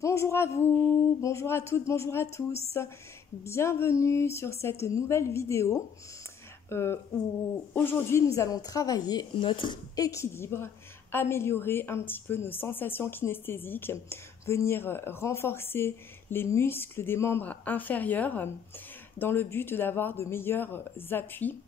Bonjour à vous, bonjour à toutes, bonjour à tous. Bienvenue sur cette nouvelle vidéo où aujourd'hui nous allons travailler notre équilibre, améliorer un petit peu nos sensations kinesthésiques, venir renforcer les muscles des membres inférieurs dans le but d'avoir de meilleurs appuis.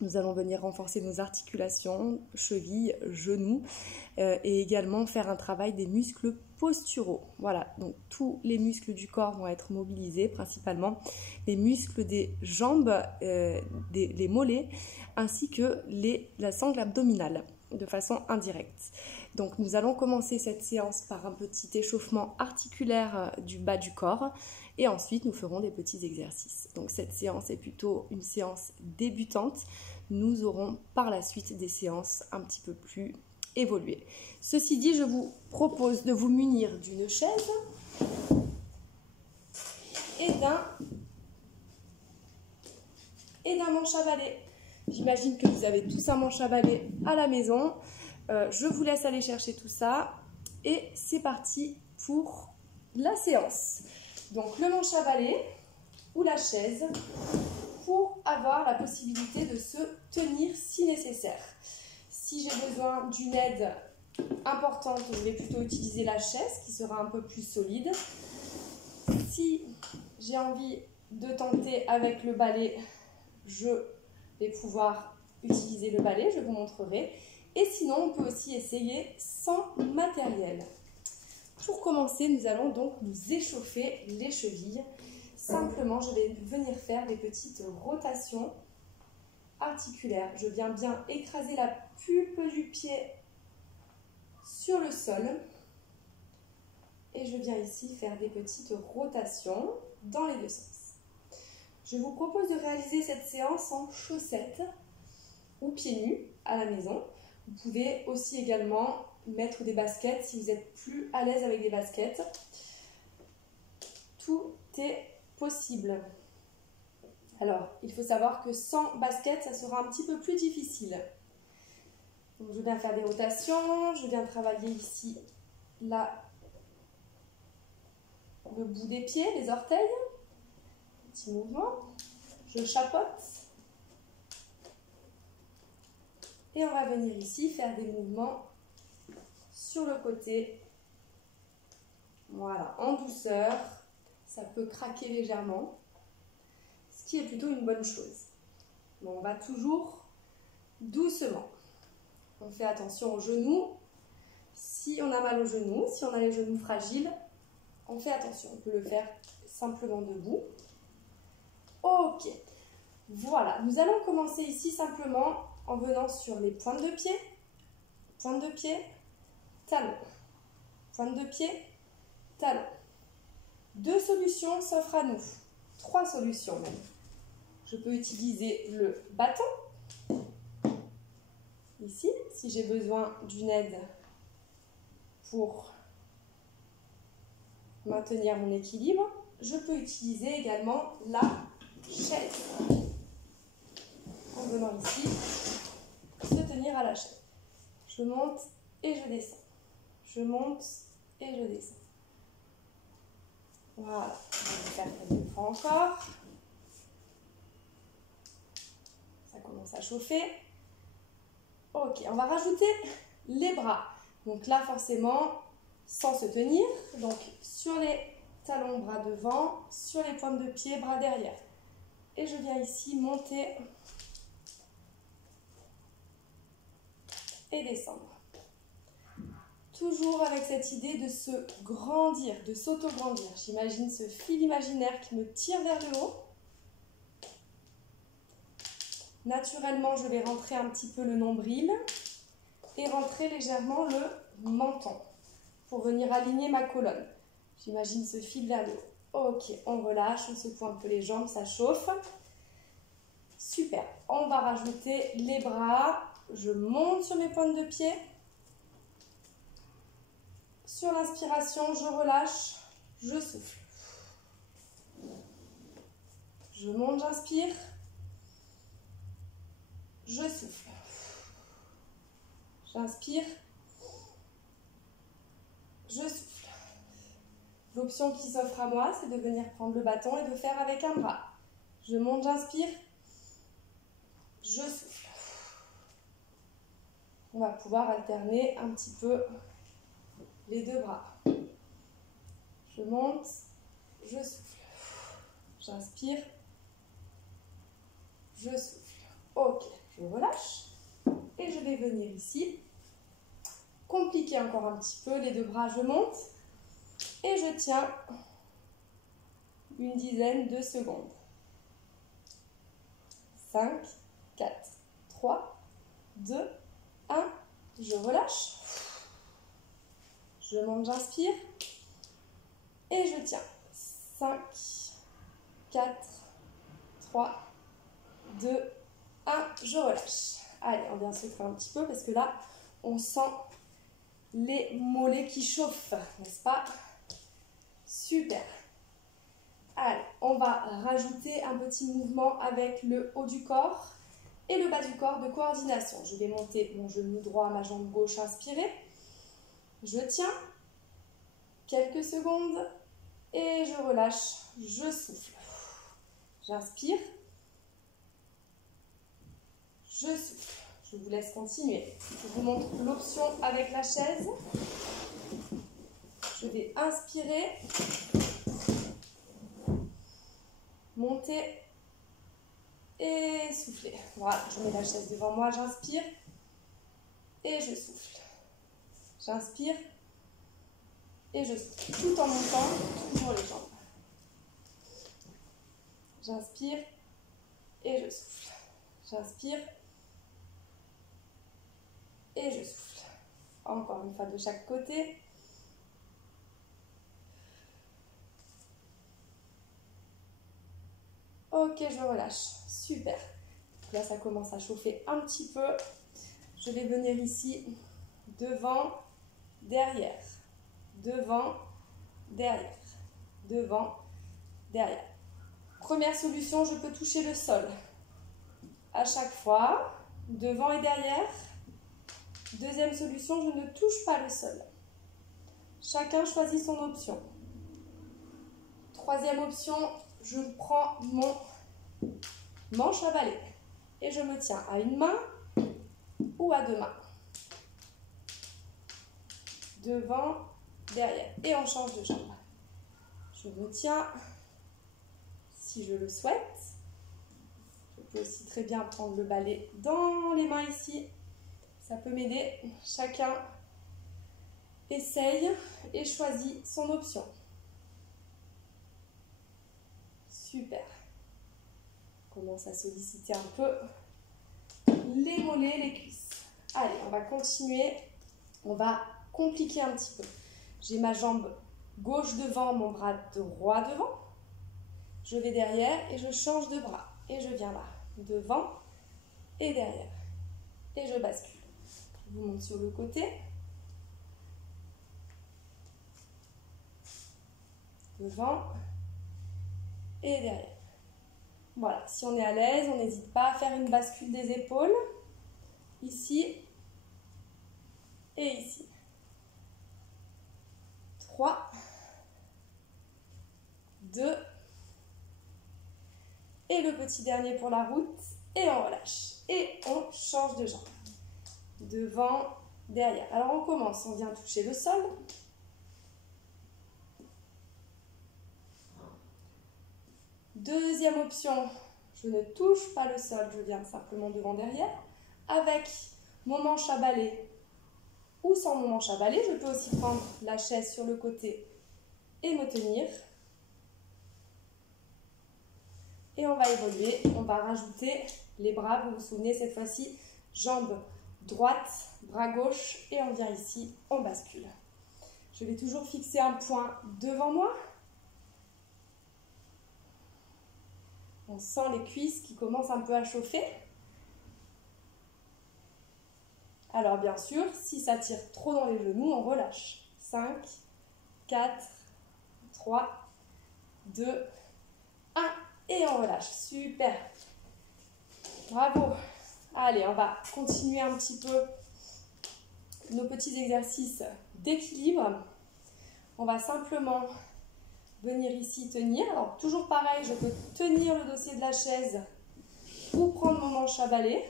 Nous allons venir renforcer nos articulations, chevilles, genoux et également faire un travail des muscles posturaux. Voilà, donc tous les muscles du corps vont être mobilisés, principalement les muscles des jambes, les mollets, ainsi que la sangle abdominale de façon indirecte. Donc nous allons commencer cette séance par un petit échauffement articulaire du bas du corps et ensuite nous ferons des petits exercices. Donc cette séance est plutôt une séance débutante. Nous aurons par la suite des séances un petit peu plus évoluées. Ceci dit, je vous propose de vous munir d'une chaise et d'un manche à balai. J'imagine que vous avez tous un manche à balai à la maison. Je vous laisse aller chercher tout ça et c'est parti pour la séance. Donc le manche à balai ou la chaise pour avoir la possibilité de se tenir si nécessaire. Si j'ai besoin d'une aide importante, je vais plutôt utiliser la chaise qui sera un peu plus solide. Si j'ai envie de tenter avec le balai, je vais pouvoir utiliser le balai, je vous montrerai. Et sinon, on peut aussi essayer sans matériel. Pour commencer, nous allons donc nous échauffer les chevilles. Simplement, je vais venir faire des petites rotations articulaires. Je viens bien écraser la pulpe du pied sur le sol. Et je viens ici faire des petites rotations dans les deux sens. Je vous propose de réaliser cette séance en chaussettes ou pieds nus à la maison. Vous pouvez aussi également mettre des baskets si vous êtes plus à l'aise avec des baskets. Tout est possible. Alors, il faut savoir que sans basket, ça sera un petit peu plus difficile. Donc, je viens faire des rotations, je viens travailler ici le bout des pieds, les orteils. Petit mouvement. Je chapote. Et on va venir ici faire des mouvements sur le côté. Voilà, en douceur. Ça peut craquer légèrement, ce qui est plutôt une bonne chose. Bon, on va toujours doucement. On fait attention aux genoux. Si on a mal aux genoux, si on a les genoux fragiles, on fait attention. On peut le faire simplement debout. Ok, voilà. Nous allons commencer ici simplement en venant sur les pointes de pied, talon, pointe de pied, talon. 2 solutions s'offrent à nous, 3 solutions même. Je peux utiliser le bâton, ici, si j'ai besoin d'une aide pour maintenir mon équilibre. Je peux utiliser également la chaise, en venant ici, se tenir à la chaise. Je monte et je descends. Je monte et je descends. Voilà, on va faire quelques fois encore. Ça commence à chauffer. Ok, on va rajouter les bras. Donc là, forcément, sans se tenir. Donc sur les talons, bras devant. Sur les pointes de pied, bras derrière. Et je viens ici monter et descendre. Toujours avec cette idée de se grandir, de s'auto-grandir. J'imagine ce fil imaginaire qui me tire vers le haut. Naturellement, je vais rentrer un petit peu le nombril et rentrer légèrement le menton pour venir aligner ma colonne. J'imagine ce fil vers le haut. Ok, on relâche, on secoue un peu les jambes, ça chauffe. Super. On va rajouter les bras. Je monte sur mes pointes de pied. Sur l'inspiration, je relâche, je souffle. Je monte, j'inspire. Je souffle. J'inspire. Je souffle. L'option qui s'offre à moi, c'est de venir prendre le bâton et de faire avec un bras. Je monte, j'inspire, je souffle. On va pouvoir alterner un petit peu les deux bras. Je monte, je souffle. J'inspire, je souffle. Ok, je relâche. Et je vais venir ici, compliquer encore un petit peu les deux bras, je monte. Et je tiens une dizaine de secondes. 5, 4, 3, 2, 1. Je relâche. Je monte, j'inspire. Et je tiens. 5, 4, 3, 2, 1. Je relâche. Allez, on vient souffler un petit peu parce que là, on sent les mollets qui chauffent, n'est-ce pas? Super. Allez, on va rajouter un petit mouvement avec le haut du corps et le bas du corps de coordination. Je vais monter mon genou droit, ma jambe gauche, inspirée. Je tiens quelques secondes et je relâche, je souffle. J'inspire, je souffle. Je vous laisse continuer. Je vous montre l'option avec la chaise. Je vais inspirer, monter et souffler. Voilà, je mets la chaise devant moi, j'inspire et je souffle. J'inspire et je souffle, tout en montant toujours les jambes. J'inspire et je souffle. J'inspire et je souffle. Encore une fois de chaque côté. Ok, je relâche. Super. Là, ça commence à chauffer un petit peu. Je vais venir ici, devant, derrière. Devant, derrière. Devant, derrière. Première solution, je peux toucher le sol. À chaque fois, devant et derrière. Deuxième solution, je ne touche pas le sol. Chacun choisit son option. Troisième option, je prends mon manche à balai et je me tiens à une main ou à deux mains. Devant, derrière. Et on change de jambe. Je me tiens si je le souhaite. Je peux aussi très bien prendre le balai dans les mains ici. Ça peut m'aider. Chacun essaye et choisit son option. Super. On commence à solliciter un peu les mollets, les cuisses. Allez, on va continuer. On va compliquer un petit peu. J'ai ma jambe gauche devant, mon bras droit devant. Je vais derrière et je change de bras. Et je viens là, devant et derrière. Et je bascule. Je vous montre sur le côté. Devant et derrière. Voilà, si on est à l'aise, on n'hésite pas à faire une bascule des épaules. Ici et ici. 3, 2, et le petit dernier pour la route, et on relâche. Et on change de jambe. Devant, derrière. Alors on commence, on vient toucher le sol. Deuxième option, je ne touche pas le sol, je viens simplement devant, derrière. Avec mon manche à balai ou sans mon manche à balai, je peux aussi prendre la chaise sur le côté et me tenir. Et on va évoluer, on va rajouter les bras, vous vous souvenez cette fois-ci, jambe droite, bras gauche, et on vient ici, on bascule. Je vais toujours fixer un point devant moi. On sent les cuisses qui commencent un peu à chauffer. Alors bien sûr, si ça tire trop dans les genoux, on relâche. 5, 4, 3, 2, 1. Et on relâche. Super. Bravo. Allez, on va continuer un petit peu nos petits exercices d'équilibre. On va simplement venir ici tenir. Alors toujours pareil, je peux tenir le dossier de la chaise ou prendre mon manche à balai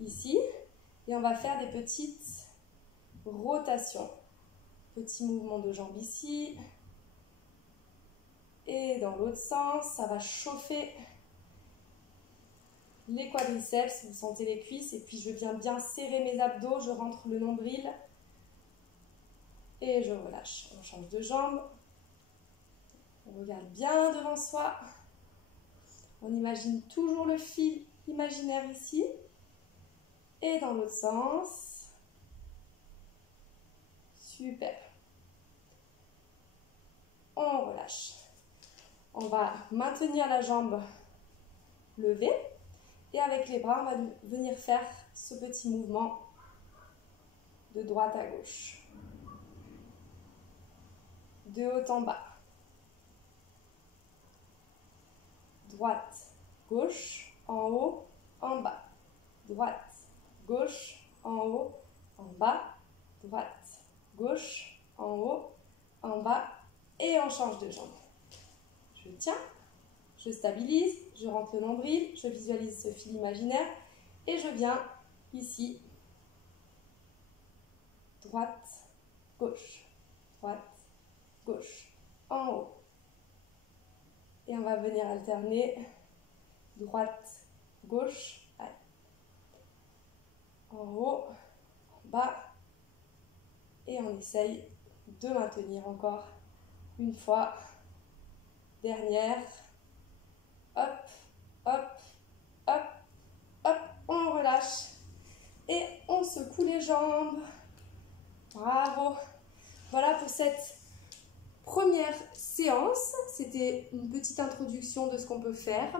ici. Et on va faire des petites rotations. Petit mouvement de jambe ici. Et dans l'autre sens, ça va chauffer les quadriceps, vous sentez les cuisses. Et puis je viens bien serrer mes abdos, je rentre le nombril. Et je relâche. On change de jambe. On regarde bien devant soi. On imagine toujours le fil imaginaire ici. Et dans l'autre sens. Super. On relâche. On va maintenir la jambe levée. Et avec les bras, on va venir faire ce petit mouvement de droite à gauche. De haut en bas. Droite, gauche, en haut, en bas. Droite, gauche, en haut, en bas. Droite, gauche, en haut, en bas. Et on change de jambe. Je tiens, je stabilise, je rentre le nombril, je visualise ce fil imaginaire et je viens ici. Droite, gauche, droite, gauche, en haut. Et on va venir alterner droite, gauche, allez. En haut, en bas. Et on essaye de maintenir encore une fois. Dernière. Hop, hop, hop, hop. On relâche. Et on secoue les jambes. Bravo. Voilà pour cette première séance. C'était une petite introduction de ce qu'on peut faire.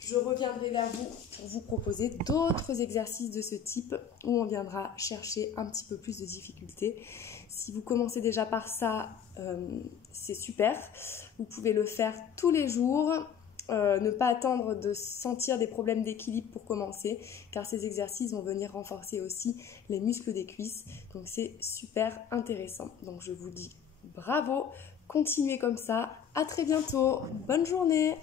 Je reviendrai vers vous pour vous proposer d'autres exercices de ce type où on viendra chercher un petit peu plus de difficultés. Si vous commencez déjà par ça, c'est super. Vous pouvez le faire tous les jours. Ne pas attendre de sentir des problèmes d'équilibre pour commencer, car ces exercices vont venir renforcer aussi les muscles des cuisses. Donc c'est super intéressant. Donc je vous dis bravo, continuez comme ça. À très bientôt. Bonne journée.